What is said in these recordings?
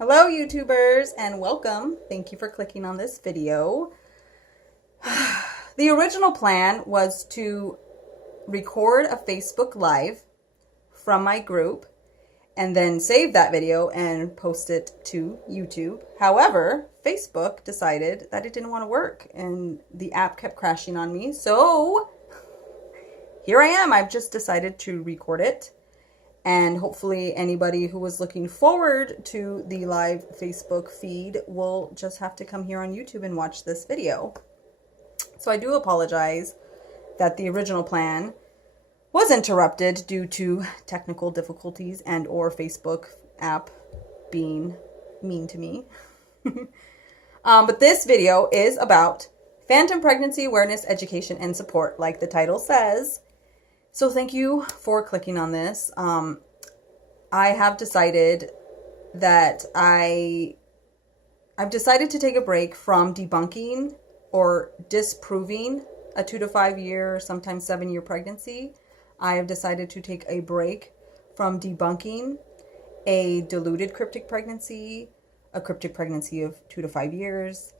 Hello YouTubers and welcome. Thank you for clicking on this video. The original plan was to record a Facebook Live from my group and then save that video and post it to YouTube. However, Facebook decided that it didn't want to work and the app kept crashing on me. So here I am. I've just decided to record it. And hopefully anybody who was looking forward to the live Facebook feed will just have to come here on YouTube and watch this video. So I do apologize that the original plan was interrupted due to technical difficulties and or Facebook app being mean to me. But this video is about phantom pregnancy awareness, education, and support, like the title says. So thank you for clicking on this. I have decided that I've decided to take a break from debunking or disproving a 2 to 5 year, sometimes 7-year pregnancy. I have decided to take a break from debunking a diluted cryptic pregnancy, a cryptic pregnancy of 2 to 5 years,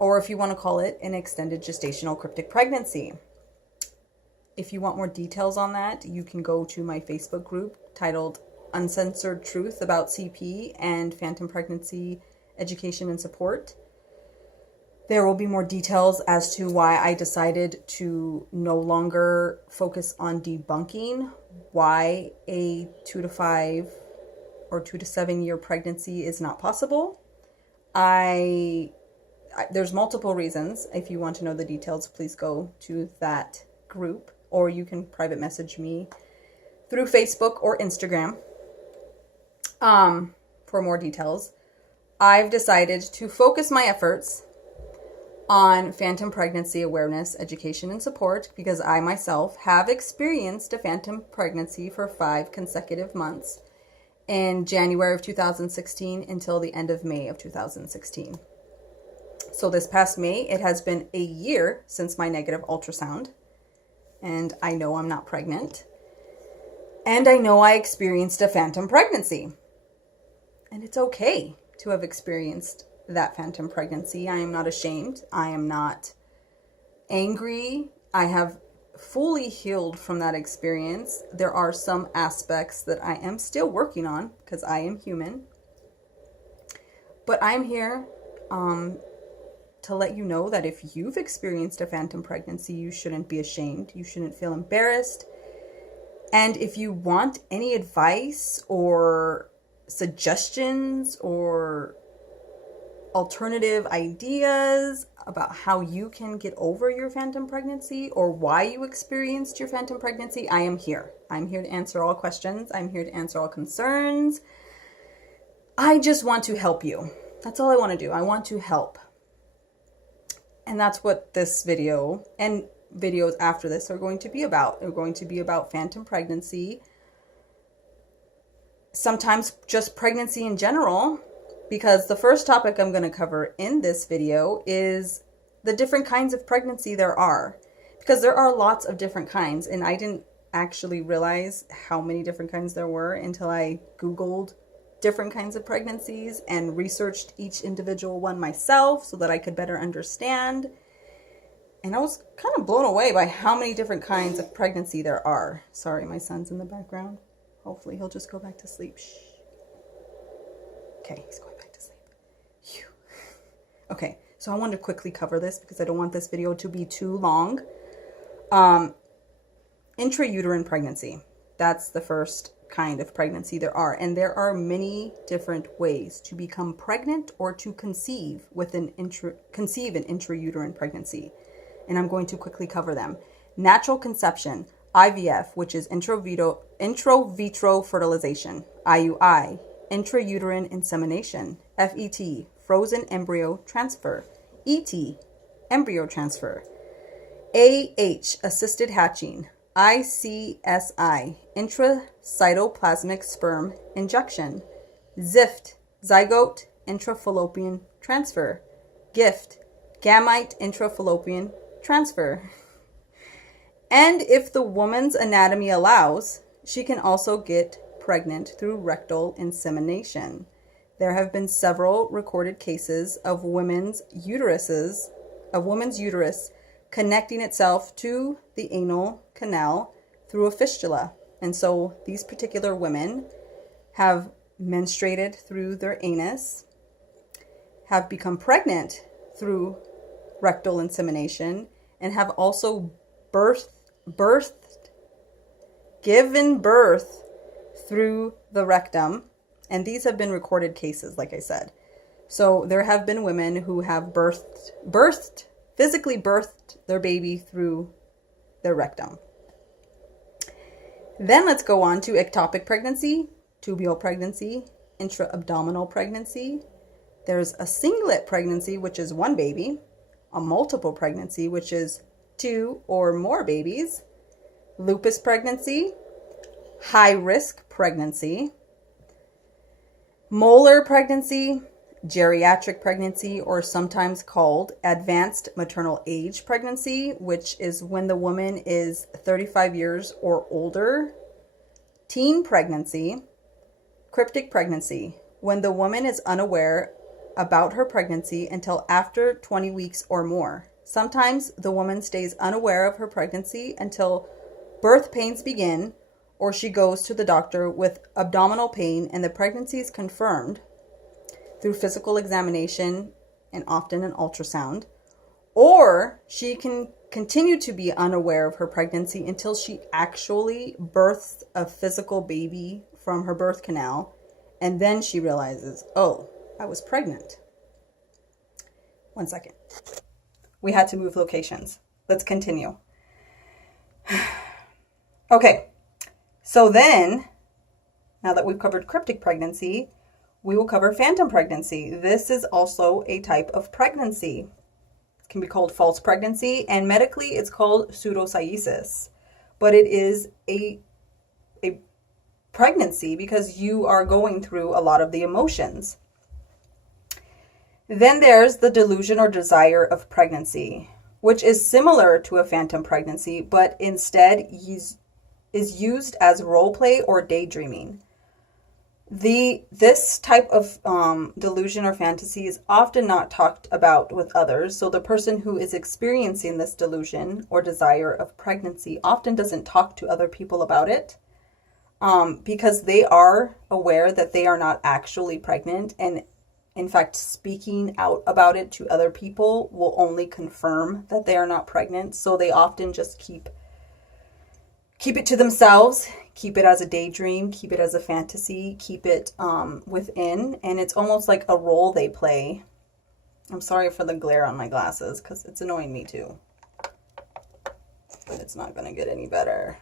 or if you want to call it an extended gestational cryptic pregnancy. If you want more details on that, you can go to my Facebook group titled Uncensored Truth about CP and Phantom Pregnancy Education and Support. There will be more details as to why I decided to no longer focus on debunking why a 2 to 5 or 2 to 7 year pregnancy is not possible. There's multiple reasons. If you want to know the details, please go to that group, or you can private message me through Facebook or Instagram for more details. I've decided to focus my efforts on phantom pregnancy awareness, education, and support because I myself have experienced a phantom pregnancy for 5 consecutive months in January of 2016 until the end of May of 2016. So this past May, it has been a year since my negative ultrasound. And I know I'm not pregnant. And I know I experienced a phantom pregnancy. And it's okay to have experienced that phantom pregnancy. I am not ashamed. I am not angry. I have fully healed from that experience. There are some aspects that I am still working on because I am human. But I'm here to let you know that if you've experienced a phantom pregnancy, you shouldn't be ashamed. You shouldn't feel embarrassed. And if you want any advice or suggestions or alternative ideas about how you can get over your phantom pregnancy or why you experienced your phantom pregnancy, I am here. I'm here to answer all questions. I'm here to answer all concerns. I just want to help you. That's all I want to do. I want to help. And that's what this video and videos after this are going to be about. They're going to be about phantom pregnancy, sometimes just pregnancy in general, because the first topic I'm going to cover in this video is the different kinds of pregnancy there are, because there are lots of different kinds, and I didn't actually realize how many different kinds there were until I Googled different kinds of pregnancies and researched each individual one myself so that I could better understand. And I was kind of blown away by how many different kinds of pregnancy there are. Sorry, my son's in the background. Hopefully he'll just go back to sleep. Shh. Okay, he's going back to sleep. Phew. Okay, so I wanted to quickly cover this because I don't want this video to be too long. Intrauterine pregnancy. That's the first kind of pregnancy there are, and there are many different ways to become pregnant or to conceive an intrauterine pregnancy, and I'm going to quickly cover them. Natural conception, IVF, which is intro vitro fertilization. IUI, intrauterine insemination. FET, frozen embryo transfer. ET, embryo transfer. AH, assisted hatching. ICSI, intracytoplasmic sperm injection. ZIFT, zygote intrafallopian transfer. GIFT, gamete intrafallopian transfer. And if the woman's anatomy allows, she can also get pregnant through rectal insemination. there have been several recorded cases of women's uterus connecting itself to the anal canal through a fistula. And so these particular women have menstruated through their anus, have become pregnant through rectal insemination, and have also given birth through the rectum. And these have been recorded cases, like I said. So there have been women who have physically birthed their baby through their rectum. Then let's go on to ectopic pregnancy, tubal pregnancy, intra-abdominal pregnancy. There's a singlet pregnancy, which is one baby, a multiple pregnancy, which is 2 or more babies, lupus pregnancy, high-risk pregnancy, molar pregnancy, geriatric pregnancy, or sometimes called advanced maternal age pregnancy, which is when the woman is 35 years or older, teen pregnancy, cryptic pregnancy, when the woman is unaware about her pregnancy until after 20 weeks or more. Sometimes the woman stays unaware of her pregnancy until birth pains begin, or she goes to the doctor with abdominal pain and the pregnancy is confirmed through physical examination and often an ultrasound. Or she can continue to be unaware of her pregnancy until she actually births a physical baby from her birth canal, and then she realizes, oh, I was pregnant. 1 second. We had to move locations. Let's continue. Okay, so then, now that we've covered cryptic pregnancy, we will cover phantom pregnancy. This is also a type of pregnancy. It can be called false pregnancy, and medically it's called pseudocyesis. But it is a pregnancy because you are going through a lot of the emotions. Then there's the delusion or desire of pregnancy, which is similar to a phantom pregnancy, but instead is used as role play or daydreaming. This type of delusion or fantasy is often not talked about with others. So the person who is experiencing this delusion or desire of pregnancy often doesn't talk to other people about it because they are aware that they are not actually pregnant. And in fact, speaking out about it to other people will only confirm that they are not pregnant. So they often just keep it to themselves, keep it as a daydream, keep it as a fantasy, keep it within. And it's almost like a role they play. I'm sorry for the glare on my glasses because it's annoying me too. But it's not going to get any better.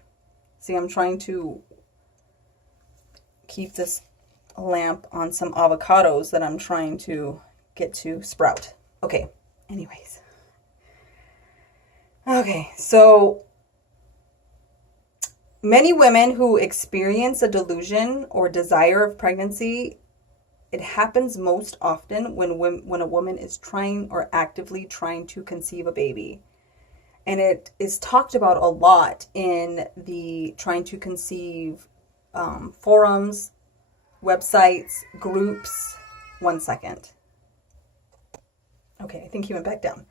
See, I'm trying to keep this lamp on some avocados that I'm trying to get to sprout. Okay, anyways. Okay, so many women who experience a delusion or desire of pregnancy, it happens most often when a woman is trying or actively trying to conceive a baby. And it is talked about a lot in the trying to conceive forums, websites, groups. 1 second. Okay, I think he went back down.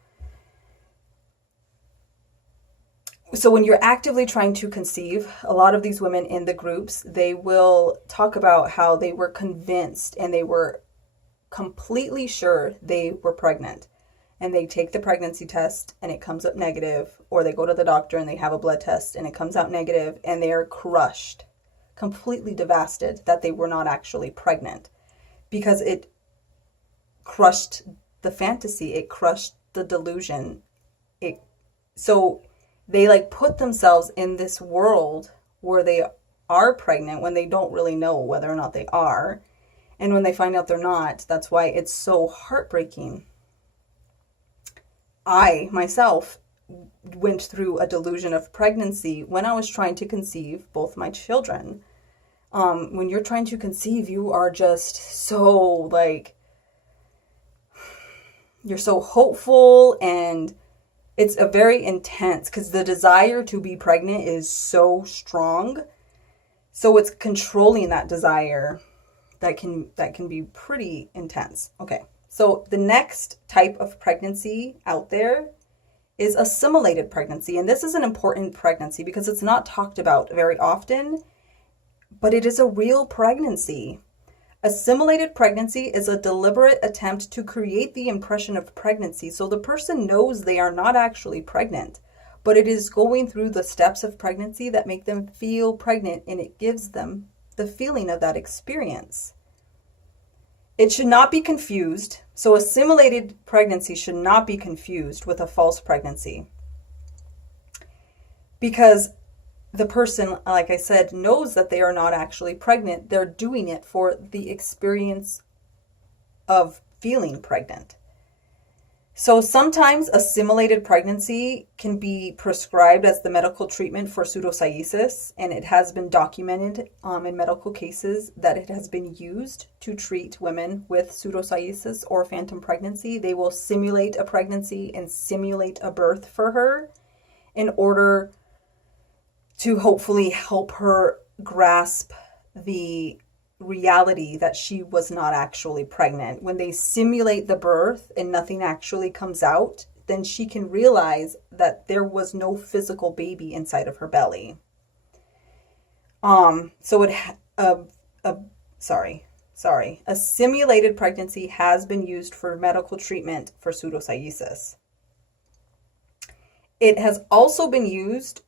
So when you're actively trying to conceive, a lot of these women in the groups, they will talk about how they were convinced and they were completely sure they were pregnant. And they take the pregnancy test and it comes up negative, or they go to the doctor and they have a blood test and it comes out negative, and they are crushed, completely devastated that they were not actually pregnant because it crushed the fantasy, it crushed the delusion. So they like put themselves in this world where they are pregnant when they don't really know whether or not they are. And when they find out they're not, that's why it's so heartbreaking. I myself went through a delusion of pregnancy when I was trying to conceive both my children. When you're trying to conceive, you are just so like, you're so hopeful, and it's a very intense because the desire to be pregnant is so strong. So it's controlling that desire that can be pretty intense. Okay, so the next type of pregnancy out there is assimilated pregnancy. And this is an important pregnancy because it's not talked about very often, but it is a real pregnancy. Assimilated pregnancy is a deliberate attempt to create the impression of pregnancy. So the person knows they are not actually pregnant, but it is going through the steps of pregnancy that make them feel pregnant, and it gives them the feeling of that experience. It should not be confused. So assimilated pregnancy should not be confused with a false pregnancy, because the person, like I said, knows that they are not actually pregnant. They're doing it for the experience of feeling pregnant. So sometimes assimilated pregnancy can be prescribed as the medical treatment for pseudocyesis, and it has been documented in medical cases that it has been used to treat women with pseudocyesis or phantom pregnancy. They will simulate a pregnancy and simulate a birth for her in order to hopefully help her grasp the reality that she was not actually pregnant. When they simulate the birth and nothing actually comes out, then she can realize that there was no physical baby inside of her belly. A simulated pregnancy has been used for medical treatment for pseudocyesis. It has also been used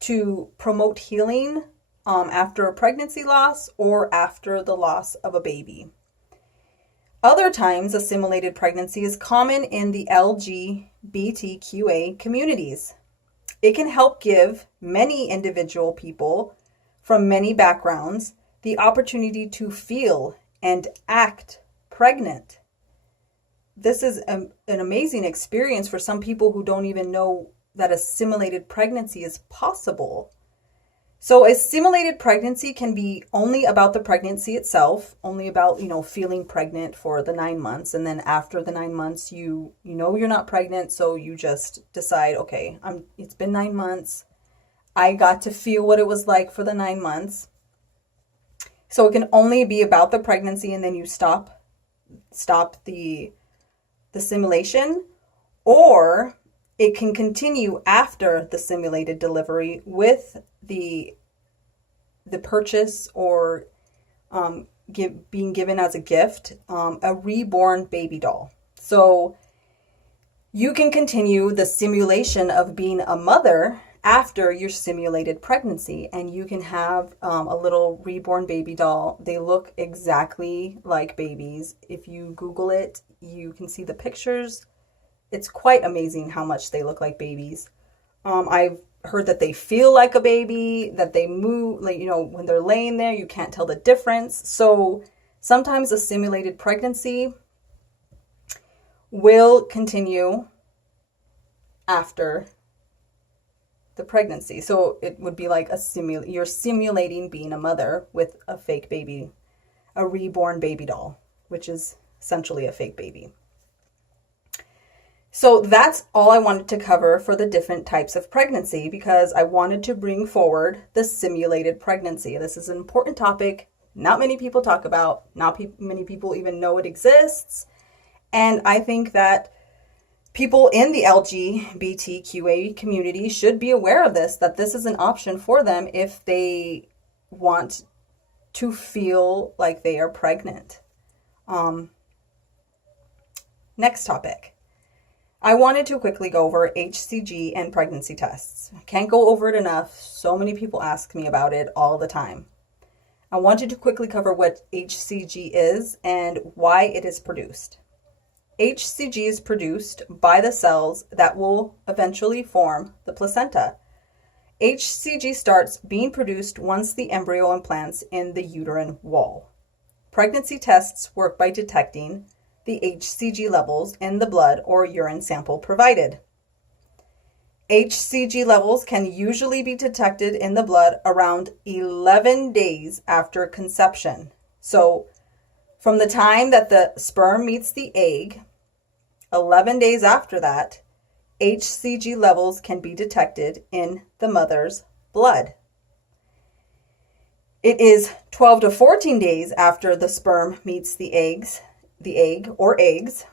to promote healing after a pregnancy loss or after the loss of a baby. Other times, assimilated pregnancy is common in the LGBTQA communities. It can help give many individual people from many backgrounds the opportunity to feel and act pregnant. This is an amazing experience for some people who don't even know that assimilated pregnancy is possible. So assimilated pregnancy can be only about the pregnancy itself, only about, feeling pregnant for the 9 months. And then after the 9 months, you know you're not pregnant. So you just decide, okay, it's been 9 months. I got to feel what it was like for the 9 months. So it can only be about the pregnancy, and then you stop the simulation, or it can continue after the simulated delivery with the purchase or being given as a gift a reborn baby doll. So you can continue the simulation of being a mother after your simulated pregnancy, and you can have a little reborn baby doll. They look exactly like babies. If you Google it, you can see the pictures. It's quite amazing how much they look like babies. I've heard that they feel like a baby, that they move, when they're laying there, you can't tell the difference. So sometimes a simulated pregnancy will continue after the pregnancy. So it would be like you're simulating being a mother with a fake baby, a reborn baby doll, which is essentially a fake baby. So that's all I wanted to cover for the different types of pregnancy, because I wanted to bring forward the simulated pregnancy. This is an important topic. Not many people talk about, not many people even know it exists. And I think that people in the LGBTQA community should be aware of this, that this is an option for them if they want to feel like they are pregnant. Next topic. I wanted to quickly go over HCG and pregnancy tests. I can't go over it enough. So many people ask me about it all the time. I wanted to quickly cover what HCG is and why it is produced. HCG is produced by the cells that will eventually form the placenta. HCG starts being produced once the embryo implants in the uterine wall. Pregnancy tests work by detecting the HCG levels in the blood or urine sample provided. HCG levels can usually be detected in the blood around 11 days after conception. So from the time that the sperm meets the egg, 11 days after that, HCG levels can be detected in the mother's blood. It is 12 to 14 days after the sperm meets the egg or eggs,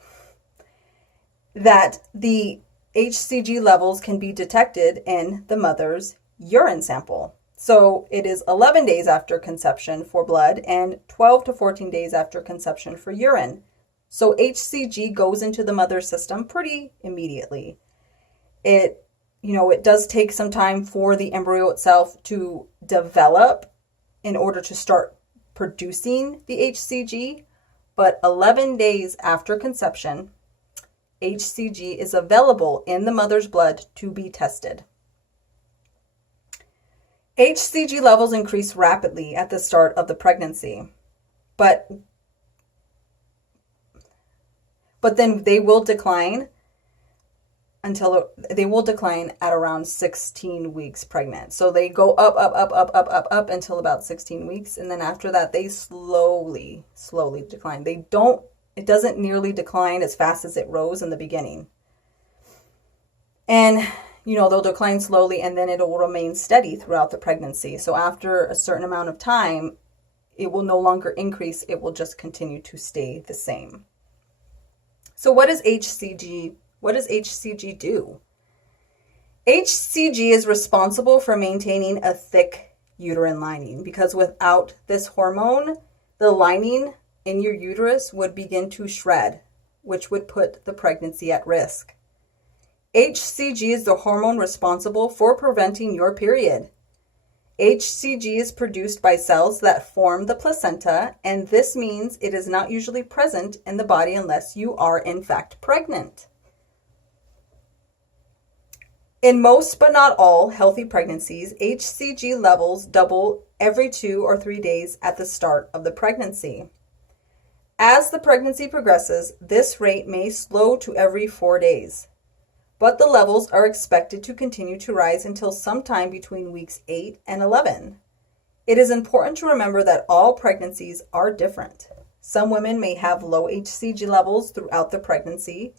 that the HCG levels can be detected in the mother's urine sample. So it is 11 days after conception for blood and 12 to 14 days after conception for urine. So HCG goes into the mother's system pretty immediately. It does take some time for the embryo itself to develop in order to start producing the HCG, but 11 days after conception, HCG is available in the mother's blood to be tested. HCG levels increase rapidly at the start of the pregnancy, but then they will decline at around 16 weeks pregnant. So they go up until about 16 weeks. And then after that, they slowly decline. It doesn't nearly decline as fast as it rose in the beginning. And, they'll decline slowly and then it will remain steady throughout the pregnancy. So after a certain amount of time, it will no longer increase. It will just continue to stay the same. So what does HCG do? HCG is responsible for maintaining a thick uterine lining, because without this hormone, the lining in your uterus would begin to shred, which would put the pregnancy at risk. HCG is the hormone responsible for preventing your period. HCG is produced by cells that form the placenta, and this means it is not usually present in the body unless you are in fact pregnant. In most but not all healthy pregnancies, HCG levels double every 2 or 3 days at the start of the pregnancy. As the pregnancy progresses, this rate may slow to every 4 days, but the levels are expected to continue to rise until sometime between weeks 8 and 11. It is important to remember that all pregnancies are different. Some women may have low HCG levels throughout the pregnancy,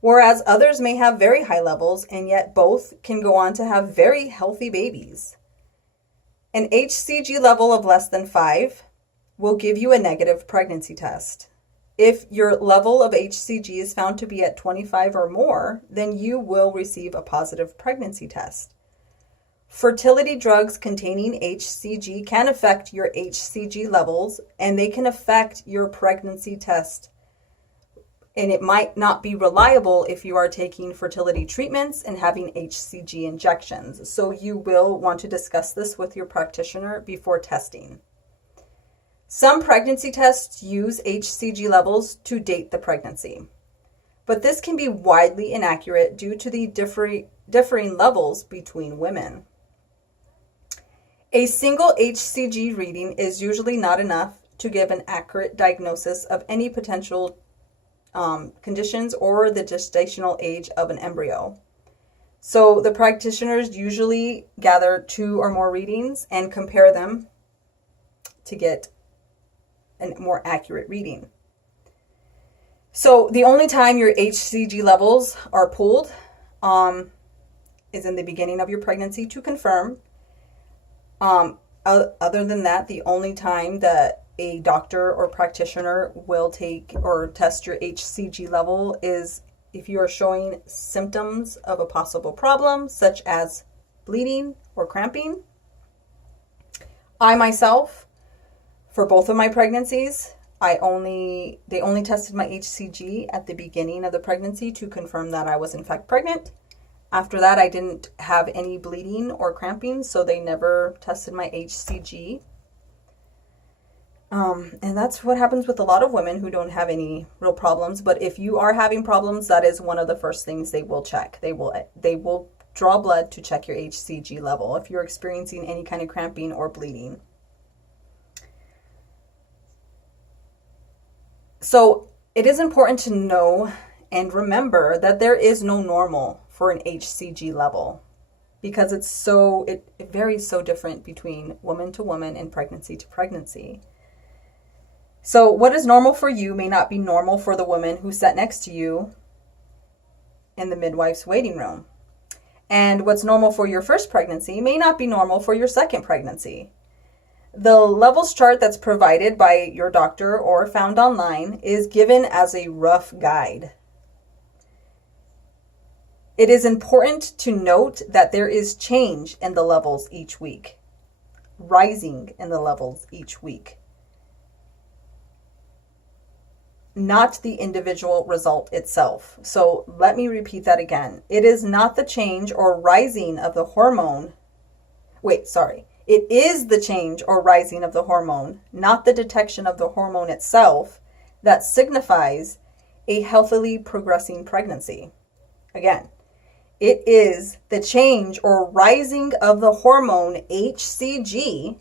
whereas others may have very high levels, and yet both can go on to have very healthy babies. An HCG level of less than 5 will give you a negative pregnancy test. If your level of HCG is found to be at 25 or more, then you will receive a positive pregnancy test. Fertility drugs containing HCG can affect your HCG levels, and they can affect your pregnancy test. And it might not be reliable if you are taking fertility treatments and having HCG injections. So you will want to discuss this with your practitioner before testing. Some pregnancy tests use HCG levels to date the pregnancy, but this can be widely inaccurate due to the differing levels between women. A single HCG reading is usually not enough to give an accurate diagnosis of any potential conditions or the gestational age of an embryo. So the practitioners usually gather 2 or more readings and compare them to get a more accurate reading. So the only time your HCG levels are pulled is in the beginning of your pregnancy to confirm. Other than that, the only time that a doctor or practitioner will take or test your HCG level is if you are showing symptoms of a possible problem, such as bleeding or cramping. I myself, for both of my pregnancies, they only tested my HCG at the beginning of the pregnancy to confirm that I was in fact pregnant. After that, I didn't have any bleeding or cramping, so they never tested my HCG. And that's what happens with a lot of women who don't have any real problems. But if you are having problems, that is one of the first things they will check. They will draw blood to check your HCG level if you're experiencing any kind of cramping or bleeding. So it is important to know and remember that there is no normal for an HCG level, because it varies so different between woman to woman and pregnancy to pregnancy. So what is normal for you may not be normal for the woman who sat next to you in the midwife's waiting room. And what's normal for your first pregnancy may not be normal for your second pregnancy. The levels chart that's provided by your doctor or found online is given as a rough guide. It is important to note that there is change in the levels each week, rising in the levels each week, not the individual result itself. So let me repeat that again. It is not the change or rising of the hormone. It is the change or rising of the hormone, not the detection of the hormone itself, that signifies a healthily progressing pregnancy. Again, it is the change or rising of the hormone HCG,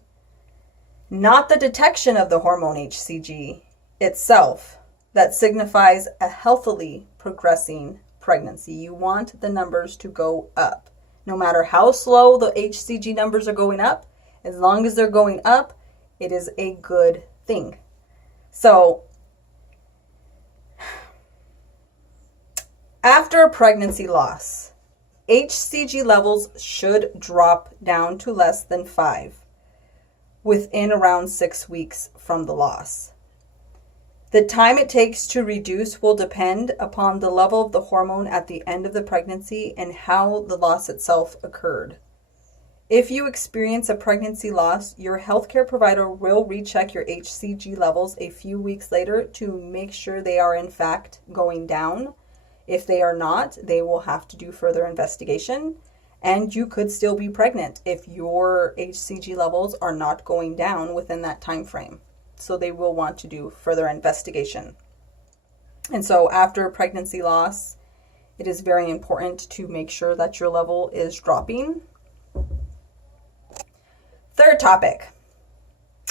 not the detection of the hormone HCG itself, that signifies a healthily progressing pregnancy. You want the numbers to go up. No matter how slow the HCG numbers are going up, as long as they're going up, it is a good thing. So, after a pregnancy loss, HCG levels should drop down to less than 5 within around 6 weeks from the loss. The time it takes to reduce will depend upon the level of the hormone at the end of the pregnancy and how the loss itself occurred. If you experience a pregnancy loss, your healthcare provider will recheck your HCG levels a few weeks later to make sure they are in fact going down. If they are not, they will have to do further investigation, and you could still be pregnant if your HCG levels are not going down within that time frame. So they will want to do further investigation. And so after pregnancy loss, it is very important to make sure that your level is dropping. Third topic,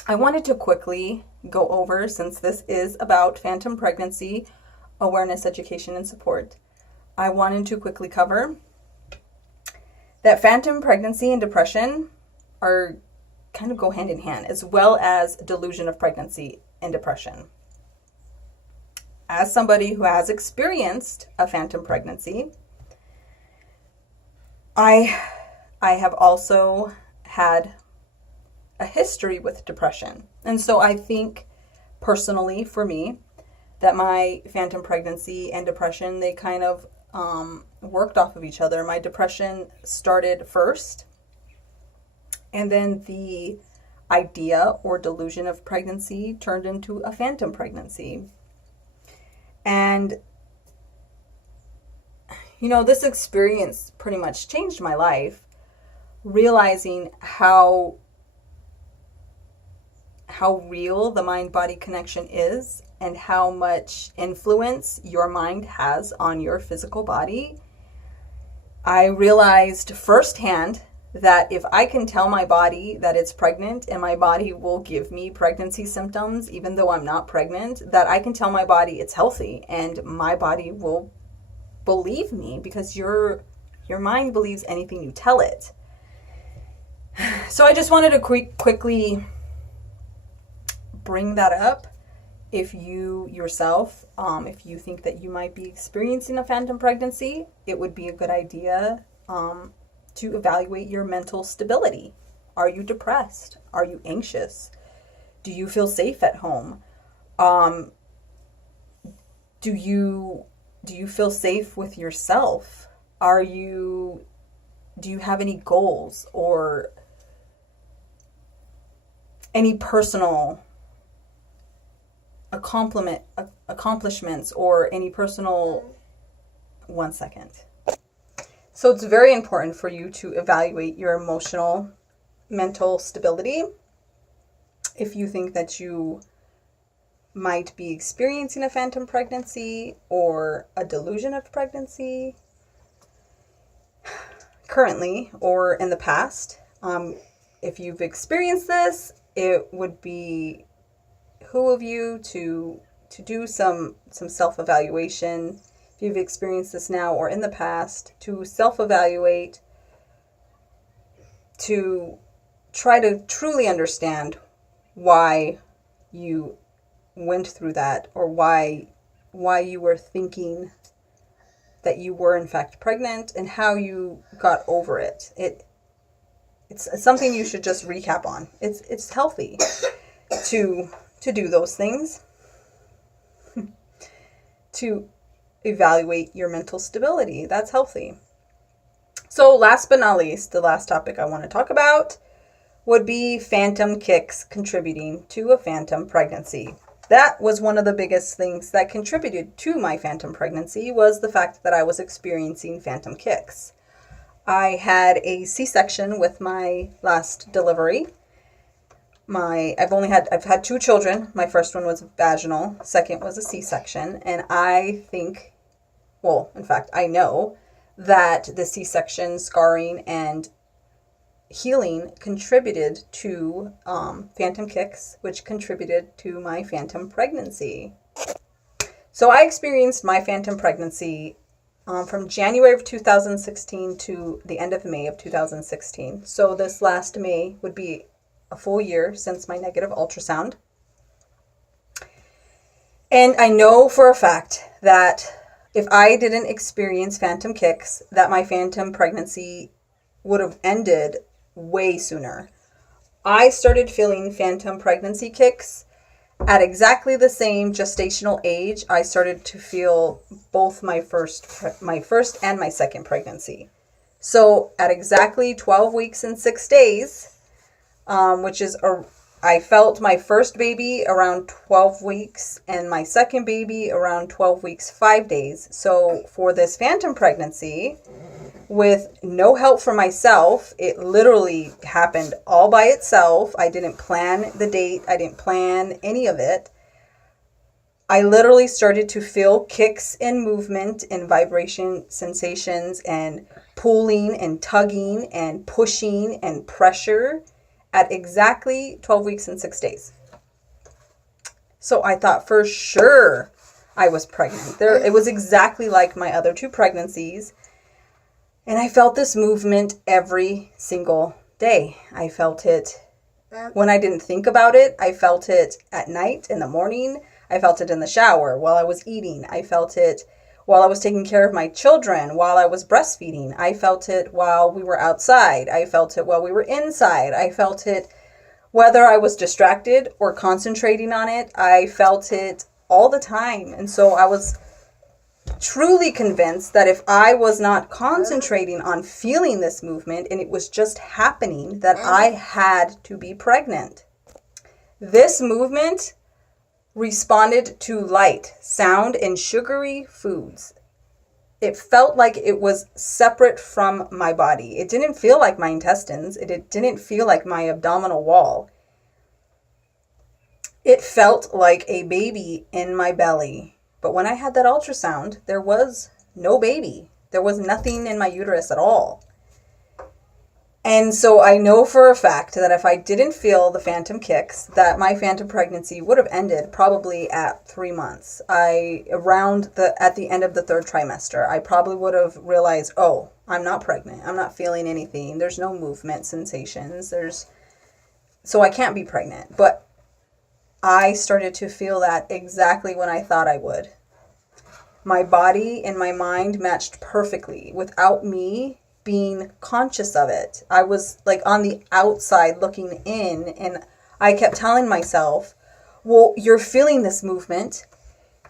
I wanted to quickly go over, since this is about phantom pregnancy, awareness, education, and support, I wanted to quickly cover that phantom pregnancy and depression are kind of go hand in hand, as well as delusion of pregnancy and depression. As somebody who has experienced a phantom pregnancy, I have also had a history with depression. And so I think personally for me that my phantom pregnancy and depression, they kind of worked off of each other. My depression started first, and then the idea or delusion of pregnancy turned into a phantom pregnancy. And, this experience pretty much changed my life, realizing how real the mind-body connection is and how much influence your mind has on your physical body. I realized firsthand that if I can tell my body that it's pregnant and my body will give me pregnancy symptoms even though I'm not pregnant, that I can tell my body it's healthy and my body will believe me, because your mind believes anything you tell it. So I just wanted to quickly bring that up. If you yourself, if you think that you might be experiencing a phantom pregnancy, it would be a good idea to evaluate your mental stability. Are you depressed? Are you anxious? Do you feel safe at home? Do you feel safe with yourself? Do you have any goals or any personal accomplishments or any personal... One second. So it's very important for you to evaluate your emotional, mental stability. If you think that you might be experiencing a phantom pregnancy or a delusion of pregnancy currently or in the past, if you've experienced this, it would be behoove you to do some self-evaluation. If you've experienced this now or in the past, to self-evaluate, to try to truly understand why you went through that, or why you were thinking that you were in fact pregnant, and how you got over it. It's something you should just recap on. It's healthy to do those things, to evaluate your mental stability. That's healthy. So last but not least, the last topic I want to talk about would be phantom kicks contributing to a phantom pregnancy. That was one of the biggest things that contributed to my phantom pregnancy, was the fact that I was experiencing phantom kicks. I had a C-section with my last delivery. I've had 2 children. My first one was vaginal, second was a C-section, and I know that the C-section scarring and healing contributed to phantom kicks, which contributed to my phantom pregnancy. So I experienced my phantom pregnancy from January of 2016 to the end of May of 2016. So this last May would be a full year since my negative ultrasound. And I know for a fact that if I didn't experience phantom kicks, that my phantom pregnancy would have ended way sooner. I started feeling phantom pregnancy kicks at exactly the same gestational age I started to feel both my first and my second pregnancy. So at exactly 12 weeks and 6 days, I felt my first baby around 12 weeks and my second baby around 12 weeks, 5 days. So for this phantom pregnancy, with no help from myself, it literally happened all by itself. I didn't plan the date. I didn't plan any of it. I literally started to feel kicks and movement and vibration sensations and pulling and tugging and pushing and pressure at exactly 12 weeks and 6 days. So I thought for sure I was pregnant. It was exactly like my other 2 pregnancies. And I felt this movement every single day. I felt it when I didn't think about it. I felt it at night, in the morning. I felt it in the shower while I was eating. I felt it while I was taking care of my children, while I was breastfeeding. I felt it while we were outside. I felt it while we were inside. I felt it whether I was distracted or concentrating on it. I felt it all the time. And so I was truly convinced that if I was not concentrating on feeling this movement and it was just happening, that I had to be pregnant. This movement responded to light, sound, and sugary foods. It felt like it was separate from my body. It didn't feel like my intestines. It didn't feel like my abdominal wall. It felt like a baby in my belly. But when I had that ultrasound, there was no baby. There was nothing in my uterus at all. And so I know for a fact that if I didn't feel the phantom kicks, that my phantom pregnancy would have ended probably at 3 months. At the end of the 3rd trimester, I probably would have realized, oh, I'm not pregnant. I'm not feeling anything. There's no movement sensations. So I can't be pregnant. But I started to feel that exactly when I thought I would. My body and my mind matched perfectly without me being conscious of it. I was like on the outside looking in, and I kept telling myself, well, you're feeling this movement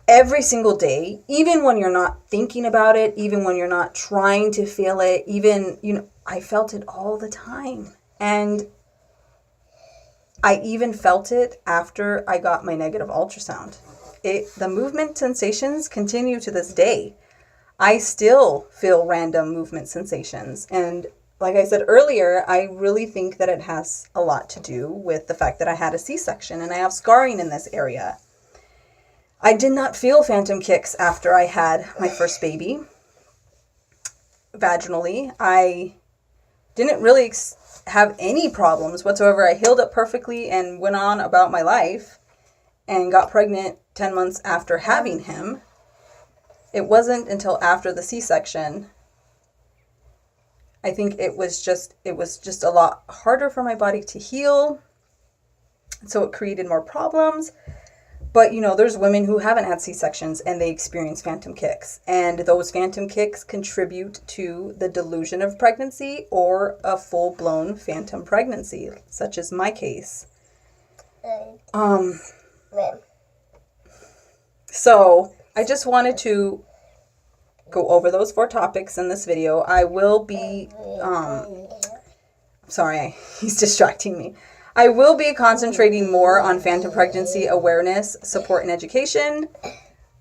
every single day, even when you're not thinking about it, even when you're not trying to feel it, I felt it all the time. And I even felt it after I got my negative ultrasound. The movement sensations continue to this day. I still feel random movement sensations. And like I said earlier, I really think that it has a lot to do with the fact that I had a C-section and I have scarring in this area. I did not feel phantom kicks after I had my first baby vaginally. I didn't really have any problems whatsoever. I healed up perfectly and went on about my life and got pregnant 10 months after having him. It wasn't until after the C-section. I think it was just a lot harder for my body to heal. So it created more problems. But, you know, there's women who haven't had C-sections and they experience phantom kicks. And those phantom kicks contribute to the delusion of pregnancy or a full-blown phantom pregnancy, such as my case. So I just wanted to go over those 4 topics in this video. I will be, sorry, he's distracting me. I will be concentrating more on phantom pregnancy awareness, support, and education.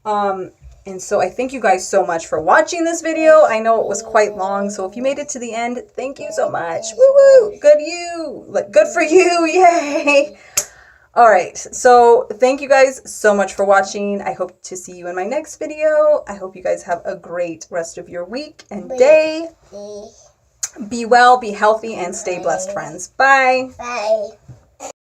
And so I thank you guys so much for watching this video. I know it was quite long, so if you made it to the end, thank you so much. Woo woo! Good for you! Yay! All right, so thank you guys so much for watching. I hope to see you in my next video. I hope you guys have a great rest of your week and day. Be well, be healthy, and stay blessed, friends. Bye. Bye.